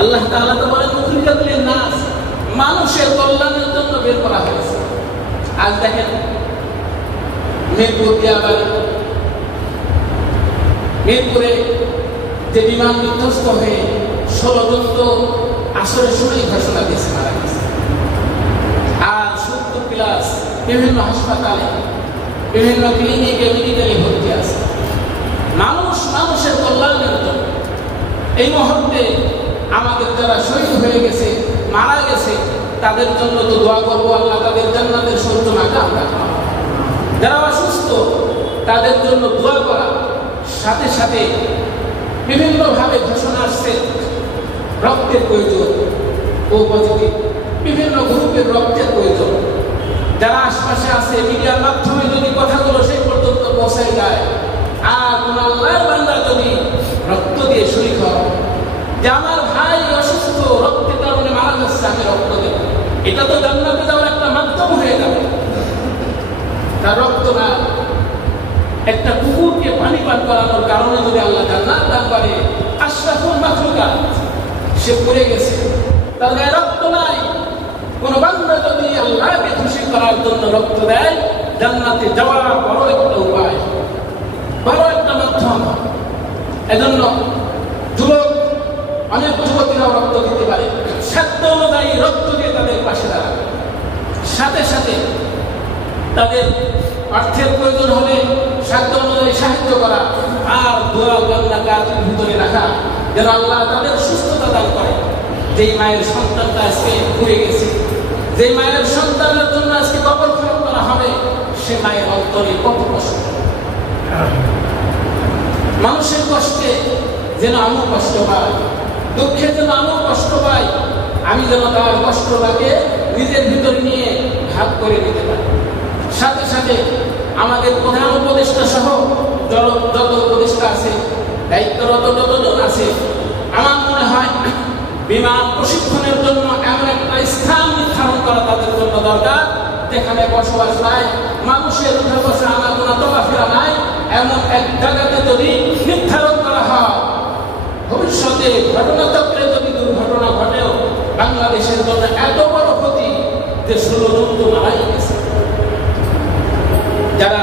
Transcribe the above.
আল্লাহ তাআলা তো বলেন উখরিজাত লিন-নাস, মানুষের কল্যাণের জন্য বের করা হয়েছে। আজ দেখেন মিরপুরে যে বিমান বিধ্বস্ত হয়ে 16 জন তো আসরের সময় ঘোষণা দিয়েছে মারা গেছে। আর 70 প্লাস বিভিন্ন হাসপাতালে, বিভিন্ন ক্লিনিকে, মেডিকেলে ভর্তি আছে। মানুষের কল্যাণের জন্য এই মুহূর্তে আমাদের যারা শহীদ হয়ে গেছে, মারা গেছে, তাদের জন্য তো দোয়া করবো, আল্লাহ তাদের জান্নাতের সৌজন্যকে আমরা খাওয়াবো। যারা অসুস্থ তাদের জন্য দোয়া করা, সাথে সাথে বিভিন্নভাবে ঘোষণা আসছে রক্তের প্রয়োজন, ও পজিটিভ বিভিন্ন গ্রুপের রক্তের প্রয়োজন। যারা আশপাশে আছে মিডিয়ার মাধ্যমে যদি কথাগুলো সেই পর্যন্ত পৌঁছায় যায়, আর কোন আল্লাহর বান্দা যদি রক্ত দিয়ে শরীক হয় যে আমার ভাই অসুস্থ, রক্তের কারণে মারা যাচ্ছে, আমি রক্ত দেব, এটা তো জান্নাতে যাওয়ার একটা মাধ্যম হয়ে যাবে। তার রক্ত না, একটা কুকুরকে পানি পান করানোর কারণে যদি আল্লাহ জান্নাত দান করে, আশরাফুল মাখলুকাত, সে পড়ে গেছে, তার গায়ে রক্ত নাই। কোন বান্দা যদি আল্লাহকে খুশি করার জন্য রক্ত দেয়, জান্নাতে যাওয়ার বড় একটা উপায়, বড় একটা মাধ্যম। এজন্য যুবক, অনেক যুবতীরাও রক্ত দিতে পারে, সাধ্য অনুযায়ী রক্ত দিয়ে তাদের পাশে দাঁড়াবে। সাথে সাথে তাদের অর্থের প্রয়োজন হলে সাধ্য অনুযায়ী সাহায্য করা, আর দোয়া কান্না কাজের ভিতরে রাখা, যেন আল্লাহ তাদের সুস্থতা দান করে। যেই মায়ের সন্তানটা আজকে ঘুরে গেছে, যেই মায়ের সন্তানের জন্য আজকে কবর খনন করা হবে, সে মায়ের অন্তরে কত কষ্ট। মানুষের কষ্টে যেন আমিও কষ্ট পাই, দুঃখে যেন আমিও কষ্ট পাই, আমি যেন তার কষ্টটাকে নিজের ভিতরে নিয়ে ভাগ করে নিতে পারি। সাথে সাথে আমাদের প্রধান উপদেষ্টা সহ যত উপদেষ্টা আছে, দায়িত্বরত যতজন আছে, আমার মনে হয় বিমান প্রশিক্ষণের জন্য এমন একটা স্থান নির্ধারণ করা তাদের জন্য দরকার, যেখানে বসবাস নাই, মানুষের উঠা বসা আনাগোনা চলাফেরা নাই, এমন এক জায়গাতে যদি নির্ধারণ করা হয়, ভবিষ্যতে ঘটনাচক্রে যদি দুর্ঘটনা ঘটেও বাংলাদেশের জন্য এত বড় ক্ষতি যে 16 জন তো মারাই গেছে। যারা